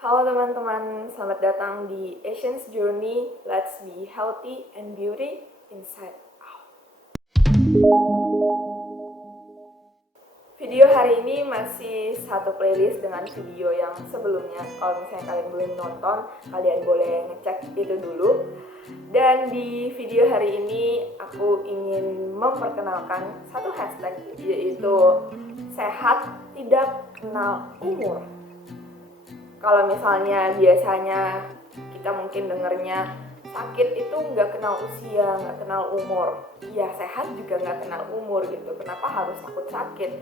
Halo teman-teman, selamat datang di Asian's Journey. Let's be healthy and beauty inside out. Video hari ini masih satu playlist dengan video yang sebelumnya. Kalau misalnya kalian belum nonton, kalian boleh ngecek itu dulu. Dan di video hari ini aku ingin memperkenalkan satu hashtag, yaitu sehat tidak kenal umur. Kalau misalnya biasanya kita mungkin dengernya sakit itu nggak kenal usia, nggak kenal umur. Ya sehat juga nggak kenal umur gitu. Kenapa harus takut sakit?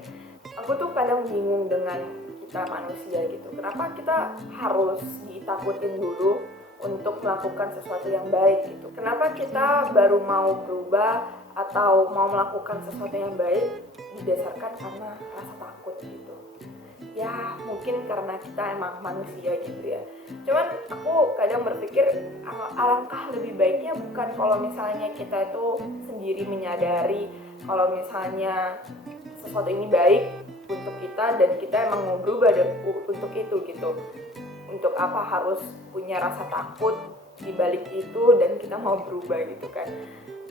Aku tuh kadang bingung dengan kita manusia gitu. Kenapa kita harus ditakutin dulu untuk melakukan sesuatu yang baik gitu? Kenapa kita baru mau berubah atau mau melakukan sesuatu yang baik didasarkan karena rasa takut gitu? Ya mungkin karena kita emang manusia gitu ya. Cuman aku kadang berpikir alangkah lebih baiknya bukan kalau misalnya kita itu sendiri menyadari kalau misalnya sesuatu ini baik untuk kita dan kita emang mau berubah untuk itu gitu. Untuk apa harus punya rasa takut di balik itu dan kita mau berubah gitu kan.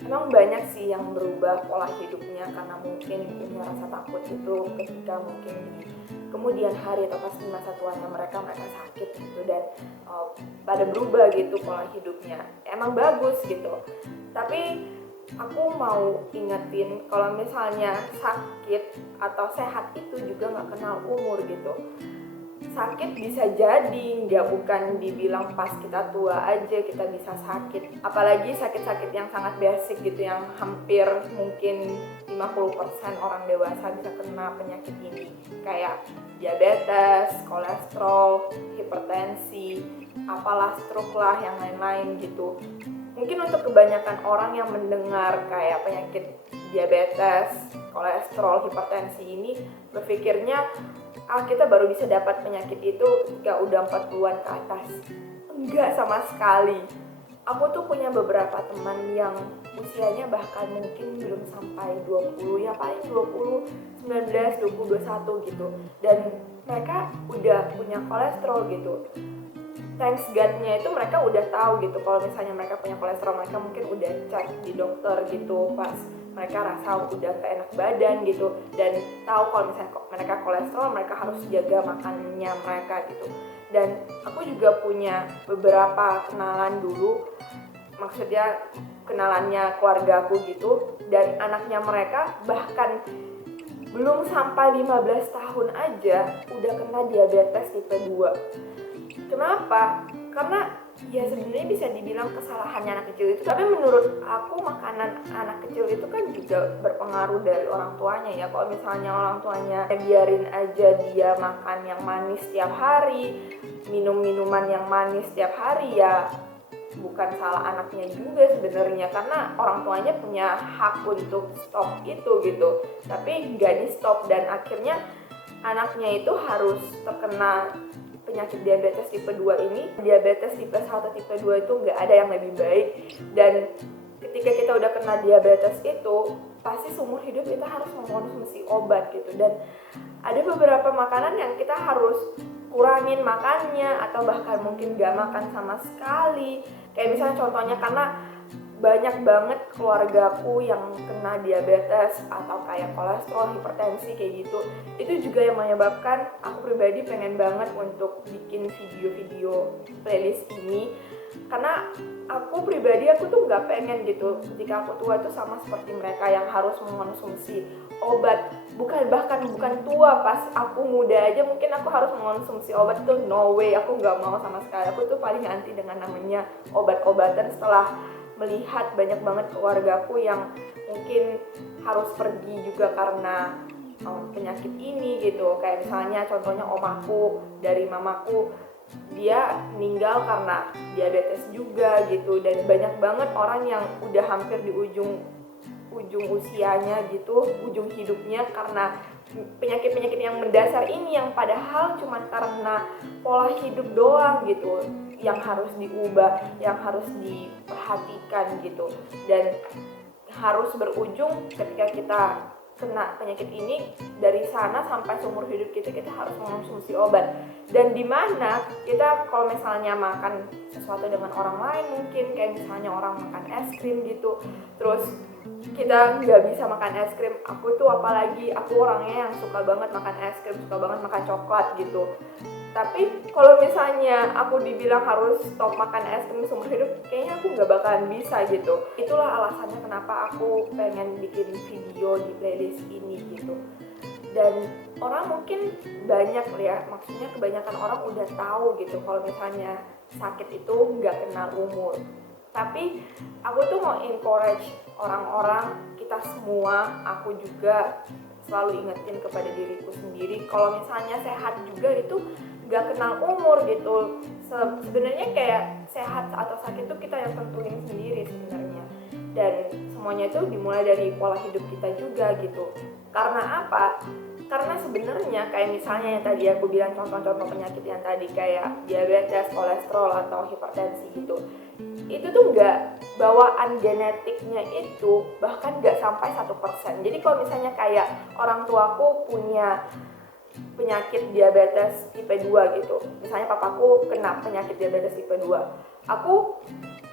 Emang banyak sih yang berubah pola hidupnya karena mungkin punya rasa takut itu ketika mungkin di kemudian hari atau pas di masa tuanya mereka sakit gitu dan pada berubah gitu pola hidupnya. Emang bagus gitu. Tapi aku mau ingetin kalau misalnya sakit atau sehat itu juga nggak kenal umur gitu. Sakit bisa jadi bukan dibilang pas kita tua aja kita bisa sakit, apalagi sakit-sakit yang sangat basic gitu yang hampir mungkin 50% orang dewasa bisa kena penyakit ini, kayak diabetes, kolesterol, hipertensi, apalah stroke lah, yang lain-lain gitu. Mungkin untuk kebanyakan orang yang mendengar kayak penyakit diabetes, kolesterol, hipertensi ini berpikirnya kita baru bisa dapat penyakit itu ketika udah 40-an ke atas. Enggak sama sekali. Aku tuh punya beberapa teman yang usianya bahkan mungkin belum sampai 20, ya paling 20, 19, 20, 21 gitu. Dan mereka udah punya kolesterol gitu. Thanks God-nya itu mereka udah tahu gitu kalau misalnya mereka punya kolesterol, mereka mungkin udah cek di dokter gitu pas mereka rasa udah gak enak badan gitu dan tahu kalau misalnya mereka kolesterol, mereka harus jaga makannya mereka gitu. Dan aku juga punya beberapa kenalan dulu, maksudnya kenalannya keluarga aku gitu, dan anaknya mereka bahkan belum sampai 15 tahun aja udah kena diabetes tipe 2. Kenapa? Karena ya sebenarnya bisa dibilang kesalahannya anak kecil itu, tapi menurut aku makanan anak kecil itu kan juga berpengaruh dari orang tuanya ya. Kalau misalnya orang tuanya biarin aja dia makan yang manis setiap hari, minum minuman yang manis setiap hari, ya bukan salah anaknya juga sebenarnya, karena orang tuanya punya hak untuk stop itu gitu, tapi nggak di stop dan akhirnya anaknya itu harus terkena penyakit diabetes tipe 2 ini. Diabetes tipe 1, tipe 2 itu nggak ada yang lebih baik, dan ketika kita udah kena diabetes itu pasti seumur hidup kita harus mengkonsumsi obat gitu. Dan ada beberapa makanan yang kita harus kurangin makannya atau bahkan mungkin gak makan sama sekali. Kayak misalnya contohnya, karena banyak banget keluargaku yang kena diabetes atau kayak kolesterol, hipertensi kayak gitu. Itu juga yang menyebabkan aku pribadi pengen banget untuk bikin video-video playlist ini, karena aku pribadi aku tuh nggak pengen gitu ketika aku tua itu sama seperti mereka yang harus mengonsumsi obat. Bahkan bukan tua, pas aku muda aja mungkin aku harus mengonsumsi obat tuh, no way, aku nggak mau sama sekali. Aku tuh paling anti dengan namanya obat-obatan setelah melihat banyak banget keluargaku yang mungkin harus pergi juga karena penyakit ini gitu. Kayak misalnya contohnya omaku dari mamaku, dia meninggal karena diabetes juga gitu. Dan banyak banget orang yang udah hampir di ujung usianya gitu, ujung hidupnya karena penyakit-penyakit yang mendasar ini, yang padahal cuma karena pola hidup doang gitu yang harus diubah, yang harus diperhatikan gitu, dan harus berujung ketika kita kena penyakit ini, dari sana sampai seumur hidup kita harus mengonsumsi obat. Dan di mana kita kalau misalnya makan sesuatu dengan orang lain, mungkin kayak misalnya orang makan es krim gitu, terus kita nggak bisa makan es krim. Aku tuh apalagi, aku orangnya yang suka banget makan es krim, suka banget makan coklat gitu. Tapi kalau misalnya aku dibilang harus stop makan es krim seumur hidup, kayaknya aku nggak bakalan bisa gitu. Itulah alasannya kenapa aku pengen bikin video di playlist ini gitu. Dan orang mungkin banyak ya, maksudnya kebanyakan orang udah tahu gitu kalau misalnya sakit itu nggak kenal umur. Tapi aku tuh mau encourage orang-orang, kita semua, aku juga selalu ingetin kepada diriku sendiri kalau misalnya sehat juga itu gak kenal umur gitu. Sebenarnya kayak sehat atau sakit itu kita yang tentuin sendiri sebenarnya, dan semuanya itu dimulai dari pola hidup kita juga gitu. Karena apa? Karena sebenarnya kayak misalnya yang tadi aku bilang, contoh-contoh penyakit yang tadi kayak diabetes, kolesterol atau hipertensi gitu, itu tuh nggak, bawaan genetiknya itu bahkan nggak sampai 1%. Jadi kalau misalnya kayak orang tuaku punya penyakit diabetes tipe 2 gitu, misalnya papaku kena penyakit diabetes tipe 2, aku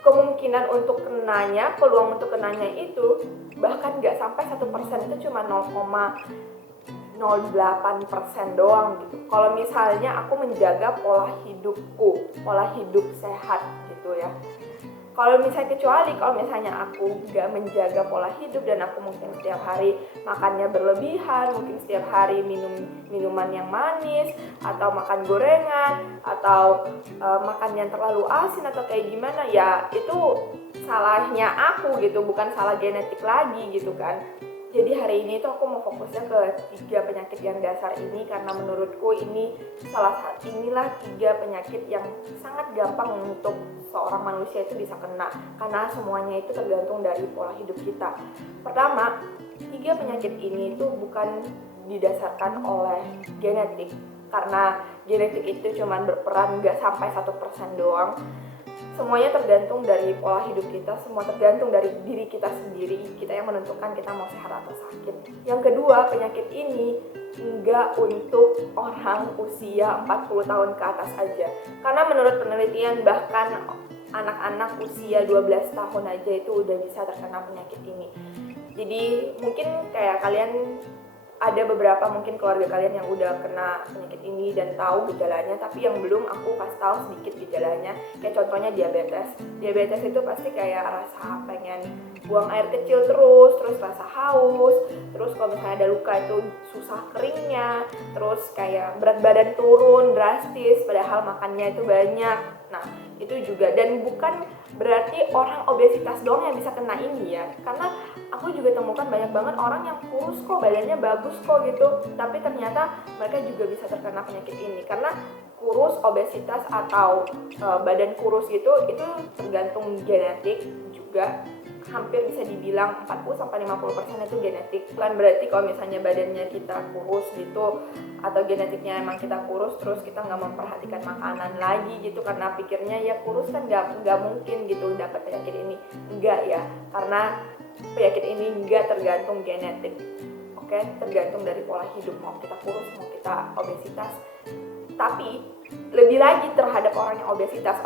kemungkinan untuk kenanya, peluang untuk kenanya itu bahkan nggak sampai 1%, itu cuma 0,08% doang gitu. Kalau misalnya aku menjaga pola hidupku, pola hidup sehat gitu ya. Kalau misalnya kalau misalnya aku gak menjaga pola hidup dan aku mungkin setiap hari makannya berlebihan, mungkin setiap hari minum minuman yang manis, atau makan gorengan, atau makan yang terlalu asin atau kayak gimana, ya itu salahnya aku gitu, bukan salah genetik lagi gitu kan. Jadi hari ini tuh aku mau fokusnya ke 3 penyakit yang dasar ini, karena menurutku inilah 3 penyakit yang sangat gampang untuk seorang manusia itu bisa kena, karena semuanya itu tergantung dari pola hidup kita. Pertama, 3 penyakit ini itu bukan didasarkan oleh genetik, karena genetik itu cuma berperan gak sampai 1% doang. Semuanya tergantung dari pola hidup kita, semua tergantung dari diri kita sendiri, kita yang menentukan kita mau sehat atau sakit. Yang kedua, penyakit ini enggak untuk orang usia 40 tahun ke atas aja. Karena menurut penelitian bahkan anak-anak usia 12 tahun aja itu udah bisa terkena penyakit ini. Jadi mungkin kayak kalian ada beberapa mungkin keluarga kalian yang udah kena penyakit ini dan tahu gejalanya, tapi yang belum aku kasih tahu sedikit gejalanya. Kayak contohnya diabetes. Diabetes itu pasti kayak rasa pengen buang air kecil terus rasa haus, terus kalau misalnya ada luka itu susah keringnya, terus kayak berat badan turun drastis padahal makannya itu banyak. Nah, itu juga, dan bukan berarti orang obesitas doang yang bisa kena ini ya, karena aku juga temukan banyak banget orang yang kurus kok, badannya bagus kok gitu, tapi ternyata mereka juga bisa terkena penyakit ini. Karena kurus, obesitas atau badan kurus itu tergantung genetik juga. Hampir bisa dibilang 40-50% itu genetik. Bukan berarti kalau misalnya badannya kita kurus gitu atau genetiknya emang kita kurus terus kita nggak memperhatikan makanan lagi gitu karena pikirnya ya kurus kan nggak mungkin gitu dapat penyakit ini. Enggak ya, karena penyakit ini nggak tergantung genetik. Oke, tergantung dari pola hidup, mau kita kurus mau kita obesitas. Tapi lebih lagi terhadap orang yang obesitas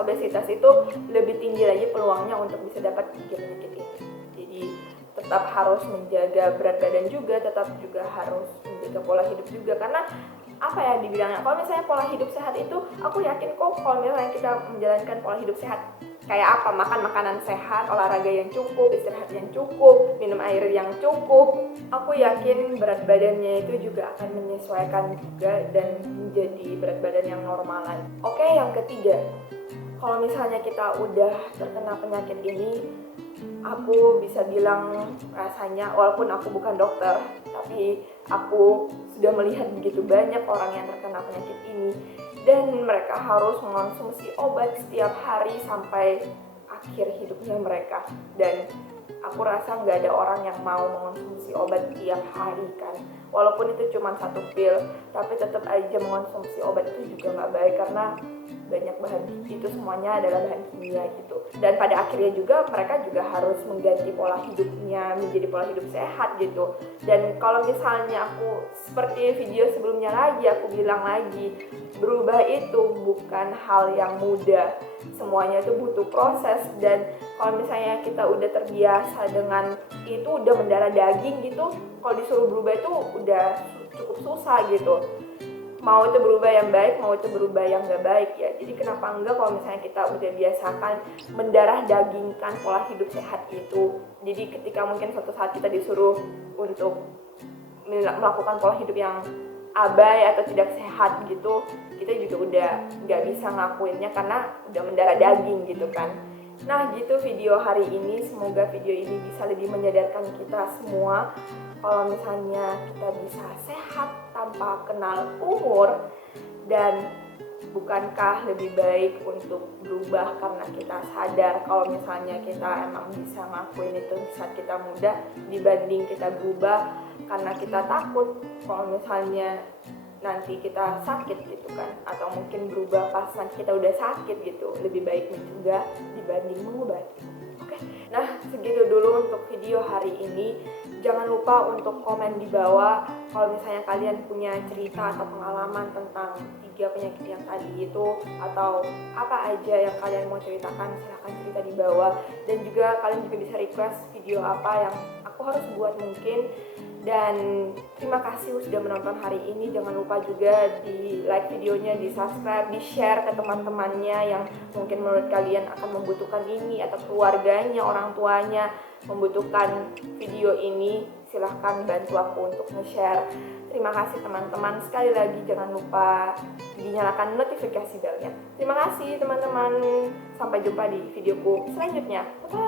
itu lebih tinggi lagi peluangnya untuk bisa dapat penyakit ini. Jadi tetap harus menjaga berat badan juga, tetap juga harus menjaga pola hidup juga, karena apa ya dibilangnya, kalau misalnya pola hidup sehat itu aku yakin kok kalau misalnya kita menjalankan pola hidup sehat kayak apa, makan makanan sehat, olahraga yang cukup, istirahat yang cukup, minum air yang cukup, aku yakin berat badannya itu juga akan menyesuaikan juga dan menjadi berat badan yang normal lagi. Oke, yang ketiga, kalau misalnya kita udah terkena penyakit ini, aku bisa bilang rasanya, walaupun aku bukan dokter, tapi aku sudah melihat begitu banyak orang yang terkena penyakit ini dan mereka harus mengonsumsi obat setiap hari sampai akhir hidupnya mereka. Dan aku rasa nggak ada orang yang mau mengonsumsi obat tiap hari kan. Walaupun itu cuma 1 pil, tapi tetap aja mengonsumsi obat itu juga nggak baik karena banyak bahan, itu semuanya adalah bahan kimia gitu. Dan pada akhirnya juga mereka juga harus mengganti pola hidupnya menjadi pola hidup sehat gitu. Dan kalau misalnya aku seperti video sebelumnya lagi, aku bilang lagi, berubah itu bukan hal yang mudah. Semuanya itu butuh proses, dan kalau misalnya kita udah terbiasa dengan itu, udah mendarah daging gitu, kalau disuruh berubah itu udah cukup susah gitu. Mau itu berubah yang baik, mau itu berubah yang gak baik ya. Jadi kenapa enggak kalau misalnya kita udah biasakan mendarah dagingkan pola hidup sehat itu. Jadi ketika mungkin suatu saat kita disuruh untuk melakukan pola hidup yang abai atau tidak sehat gitu, kita juga udah gak bisa ngelakuinnya karena udah mendarah daging gitu kan. Nah gitu video hari ini, semoga video ini bisa lebih menyadarkan kita semua kalau misalnya kita bisa sehat tanpa kenal umur. Dan bukankah lebih baik untuk berubah karena kita sadar kalau misalnya kita emang bisa ngelakuin itu saat kita muda, dibanding kita berubah karena kita takut kalau misalnya nanti kita sakit gitu kan, atau mungkin berubah pas nanti kita udah sakit gitu. Lebih baik mencegah dibanding mengobati. Oke, nah segitu dulu untuk video hari ini. Jangan lupa untuk komen di bawah kalau misalnya kalian punya cerita atau pengalaman tentang 3 penyakit yang tadi itu, atau apa aja yang kalian mau ceritakan, silahkan cerita di bawah. Dan juga kalian juga bisa request video apa yang aku harus buat mungkin. Dan terima kasih sudah menonton hari ini. Jangan lupa juga di like videonya, di subscribe, di share ke teman-temannya yang mungkin menurut kalian akan membutuhkan ini, atau keluarganya, orang tuanya membutuhkan video ini. Silahkan bantu aku untuk nge-share. Terima kasih teman-teman. Sekali lagi jangan lupa dinyalakan notifikasi belnya. Terima kasih teman-teman. Sampai jumpa di videoku selanjutnya. Bye.